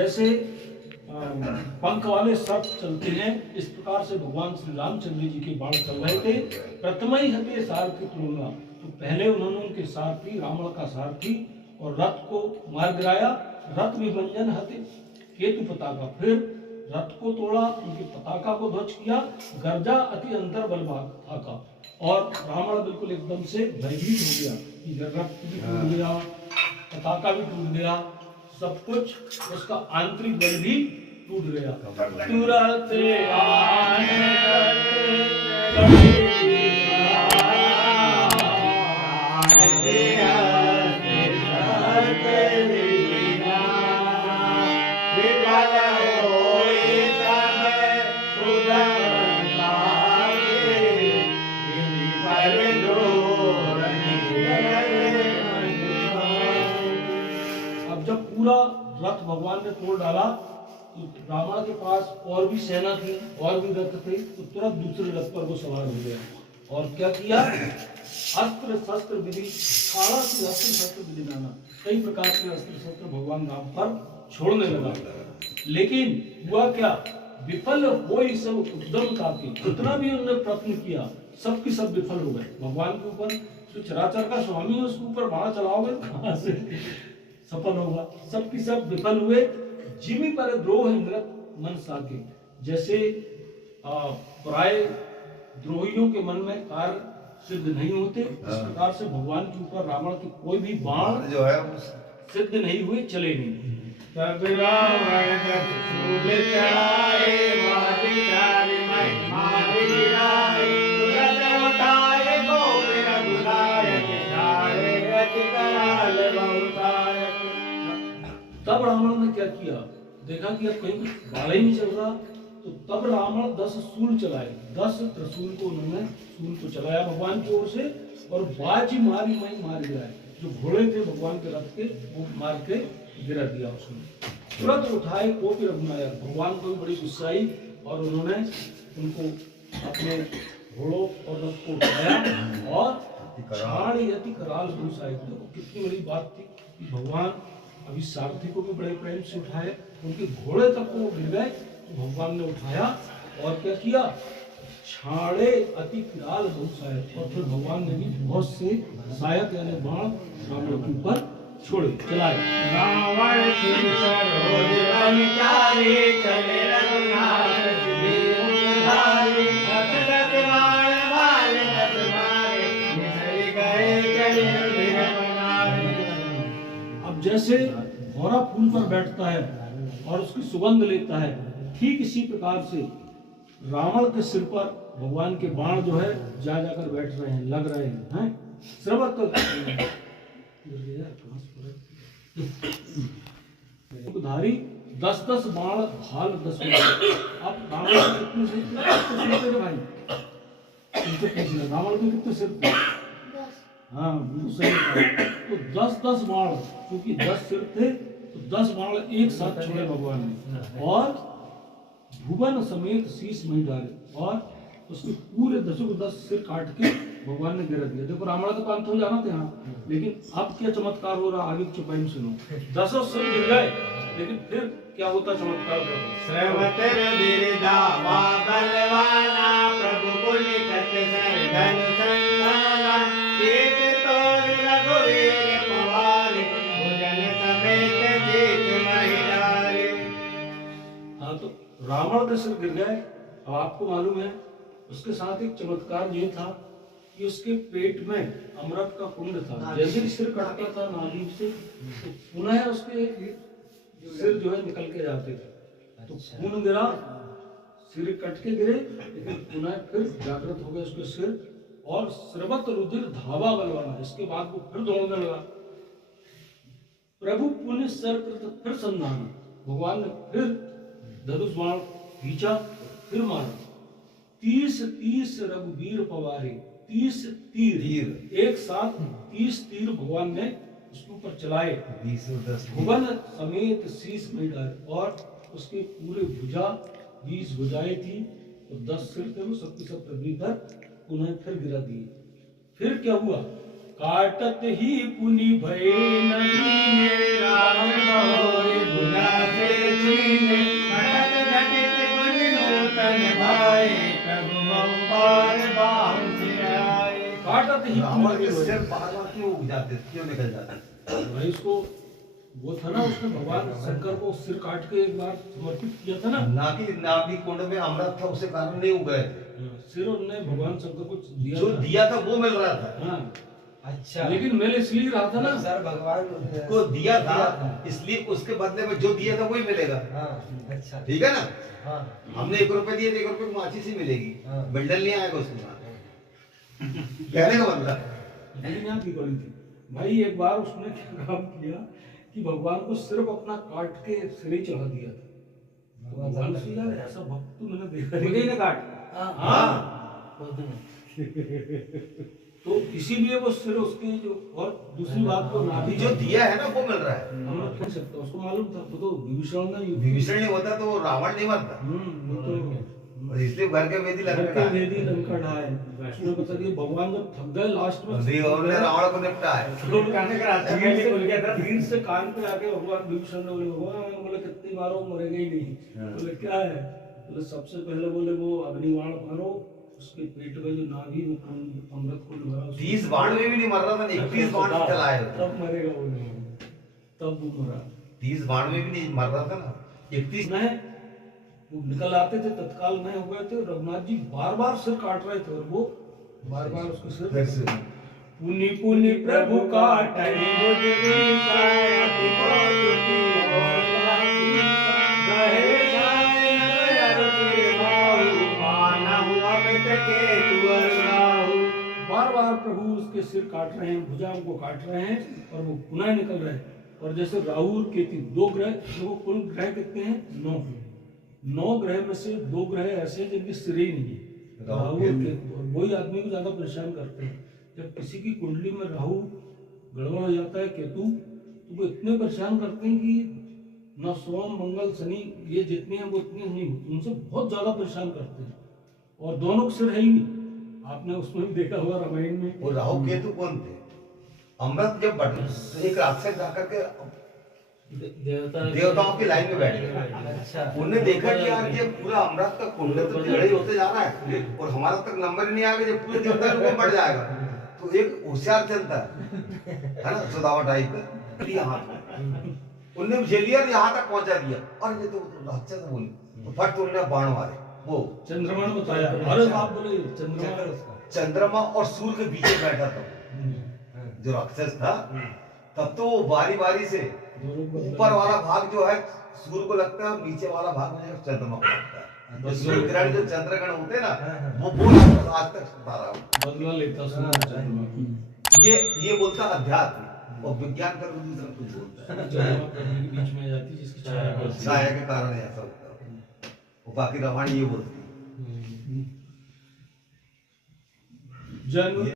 जैसे पंख वाले सर्प चलते हैं, इस प्रकार से भगवान श्री रामचंद्र जी के बाण चल रहे थे। प्रथम ही हते सारथी तुलना, तो पहले उन्होंने उनके सारथी रावण का सारथी और रथ को मार गिराया। रथ विभंजन हते केतु पताका, फिर रथ को तोड़ा, उनकी पताका को ध्वज किया। गर्जा अति अंतर बल था का, और रावण बिल्कुल एकदम से भयभीत हो गया कि रथ भी टूट गया, पताका भी टूट गया, सब कुछ, उसका आंतरिक बल भी टूट गया। तुरंत अब जब पूरा रथ भगवान ने तोड़ डाला तो रावण के पास और भी सेना थी, और भी रथ थे, तो तुरंत दूसरे रथ पर वो सवार हो गया और क्या किया, अस्त्र शस्त्र विधि, 18 अस्त्र शस्त्र विधि नाना, कई प्रकार के अस्त्र शस्त्र भगवान राम पर छोड़ने लगा। लेकिन हुआ क्या, विफल हो सब उद्यम काफी, जितना भी उन्होंने प्रयत्न किया सब की सब विफल हो गए। भगवान के ऊपर जो चराचर का स्वामी है उसके ऊपर बाण चलाओगे कहां से सफल होगा, सब की सब विफल हुए। जिमी पर द्रोह नृत मन साके, जैसे प्राय द्रोहियों के मन में कार्य सिद्ध नहीं होते, इस प्रकार से भगवान के ऊपर रावण के कोई भी बाण जो है सिद्ध नहीं हुए, चले नहीं। तब रावण जब सूल चढ़ाए, मारी चारि मारी गिराए, तुरंत उठाए गोपिन बुलाए, बिठाए अति कराल बहुतायक। तब रावण ने क्या किया, देखा कि अब कहीं बाड़ा ही नहीं चल रहा, तो तब रावण 10 सूल चलाए, 10 त्रिशूल को उन्होंने सूल को चलाया भगवान की ओर से, और बाजी मारी मार गिराए, जो घोड़े थे भगवान के रथ के वो मार के गिरा दिया उसने। तुरंत उठाए कोपी रघुनायक, भगवान को भी बड़ी गुस्सा आई और उन्होंने उनको अपने घोड़ों और रथ को उठाया और अति कराल घुसाए। देखो कितनी बड़ी बात थी कि भगवान अभी सारथी को भी बड़े प्रेम से उठाए, उनके घोड़े तक को गिर गए तो भगवान ने उठाया और क्या किया, छाड़े अति कराल घुसाए, और फिर भगवान ने भी बहुत से सहायक यानी बाण रावण के ऊपर छोड़े चलाए। रावण सरोज वन चारे, चले रघुनाथ धारी, हसरत बाण बाल नत मारे, निसर गए चले बनारे। अब जैसे भौरा फूल पर बैठता है और उसकी सुगंध लेता है, ठीक इसी प्रकार से रावण के सिर पर भगवान के बाण जो है जा जाकर बैठ रहे हैं, लग रहे हैं। सर्वत्र धारी 10-10 बाण भाल 10। अब रावण कितने सिर थे भाई, रावण के कितने सिर थे? हाँ बिल्कुल सही। तो 10-10 बाण, क्योंकि 10 सिर थे तो 10 बाण एक साथ छोड़े भगवान ने, और भुवन समेत शीश में डाले, और उसके पूरे 10 सिर काट के भगवान ने गिरा दिया। देखो रावण का काम तो जाना था यहाँ, लेकिन अब क्या चमत्कार हो रहा, आगे चुपाई में सुनो। 10 सिर गिर गए, लेकिन फिर क्या होता चमत्कार? प्रभु को निकट सरधन संधाना, शीत तोर रघुवीर पवारे, भुजन समेत शीश महिलारे। हाँ, तो रावण के सिर गिर गए। अब आपको मालूम है उसके साथ एक चमत्कार ये था कि उसके पेट में अमृत का कुंड था। जैसे ही सिर कटता था नाभि से, तो पुनः उसके सिर जो है निकल के जाते थे। तो खून गिरा, सिर कट के गिरे, लेकिन पुनः फिर जागृत हो गए उसके सिर, और सर्वत रुधिर धावा बलवाना। इसके बाद वो फिर दौड़ने लगा। प्रभु पुण्य सर फिर संधान, भगवान ने फिर धनुष बाण खींचा, फिर मारा। 30 रघुवीर पवारे, 30 तीर एक साथ 30 तीर भगवान ने उसके ऊपर चलाए। भुवन समेत शीश में डाले, और उसके पूरे भुजा 20 भुजाएं थी, तो 10 सिर थे, वो सबके सब पृथ्वी पर उन्हें फिर गिरा दिए। फिर क्या हुआ, काटत ही पुनि भय नदी में राम उदासे छीने खटक घटित गुण नूतन भाए प्रभु मम बार बाहु सिर आए। काटत ही रावण के सिर बार-बार क्यों उग जाते, क्यों निकल जाते? भाई इसको वो था ना, उसने भगवान शंकर को सिर काट के एक बार समर्पित किया था ना। नाभि कुंड में अमृत था, उसे कारण नहीं उग गए। सिर उन्होंने भगवान शंकर को दिया जो था। दिया था वो मिल रहा था। हाँ, अच्छा, लेकिन मिल इसलिए रहा था ना, सर भगवान को दिया था, इसलिए उसके बदले में जो दिया था वही मिलेगा। हाँ, अच्छा, ठीक है ना? हाँ, हमने 1 रुपए दिए तो 1 रुपए की माचिस ही मिलेगी, हाँ। बिल्डल नहीं आएगा उसके साथ। कहने का मतलब लेकिन यहाँ की गलती थी भाई। एक बार उसने क्या काम किया कि भगवान को सिर्फ अपना काट के सिर ही चढ़ा दिया था। तो भगवान से यार ऐसा भक्त तो मैंने देखा नहीं। काट। हाँ, तो इसीलिए वो सिर उसके जो, और दूसरी बात को नाभि जो दिया है ना वो मिल रहा है। अमृत खा सकता, उसको मालूम था। वो तो विभीषण ने विभीषण नहीं होता तो रावण नहीं मरता, वो तो इसलिए घर के वेदी लग घर के रहा है। वेदी लंका ढाए। उसने बता दिया भगवान जब थक गए लास्ट में, और ने रावण को निपटा है। तीर से कान पे आके भगवान विभीषण ने बोले, भगवान बोले कितनी मारो मरेगा ही नहीं। बोले क्या है? बोले सबसे पहले बोले वो अग्निबाण मारो, उसके पेट में जो नाभि वो अमृत कुंड भरा, 30 बाण में भी नहीं मर रहा था, 31 बाण चलाए। तब मरेगा बोले, तब वो मरा। 30 बाण में भी नहीं मर रहा था ना, 31 न है, वो निकल आते थे तत्काल नहीं हो गए थे। रघुनाथ जी बार बार सिर काट रहे थे और वो बार बार उसके सिर पुनि पुनि प्रभु काटहि मुझकी छाया तिकोटि गहे छाए नर सिर बाहु मानहु अमित केतु असाहु। बार बार प्रभु उसके सिर काट रहे हैं, भुजाओं को काट रहे हैं और वो पुनः निकल रहे हैं। और जैसे राहु और केतु 2 ग्रह, देखो कुल ग्रह कितने हैं? 9 ग्रह में से 2 ग्रह ऐसे हैं जिनके सिर ही नहीं है, राहु और केतु। और वही आदमी को ज्यादा परेशान करते हैं। जब किसी की कुंडली में राहु गड़बड़ हो जाता है, केतु, तो वो इतने परेशान करते हैं कि न सोम मंगल शनि ये जितने हैं वो इतने नहीं होते, उनसे बहुत ज्यादा परेशान करते हैं। और दोनों के सिर है ही नहीं। आपने उसमें भी देखा होगा रामायण में। वो राहु केतु कौन थे? अमृत जब बट एक राक्षस जाकर के देवताओं की लाइन में बैठ गए। अच्छा, उन्होंने देखा कि यार ये पूरा अमृत का कुंड तो टेढ़ा ही होते जा रहा है और हमारा तक नंबर ही नहीं आएगा, जब पूरे देवता लोग बढ़ जाएगा। तो एक होशियार चलता है ना, सुदामा टाइप का, यहाँ उनने झेल लिया, यहाँ तक पहुंचा दिया। और ये तो राक्षस बोली तो फट उन्होंने बाण मारे। वो चंद्रमा ने बताया, अरे आप बोले चंद्रमा और सूर्य के बीच में बैठा था जो राक्षस था। तब तो वो बारी बारी से ऊपर वाला भाग जो है सूर्य को लगता है, नीचे वाला भाग जो है चंद्रमा को लगता है। जो सूर्य ग्रहण जो चंद्रग्रहण होते हैं ना, वो आज तक सता रहा हूँ। बदला लेता ये बोलता अध्यात्म, और विज्ञान कर दूसरा कुछ बोलता है। बीच में जाती जिसकी छाया छाया के कारण ऐसा होता है। वो बाकी रामायण ये बोलती है। जन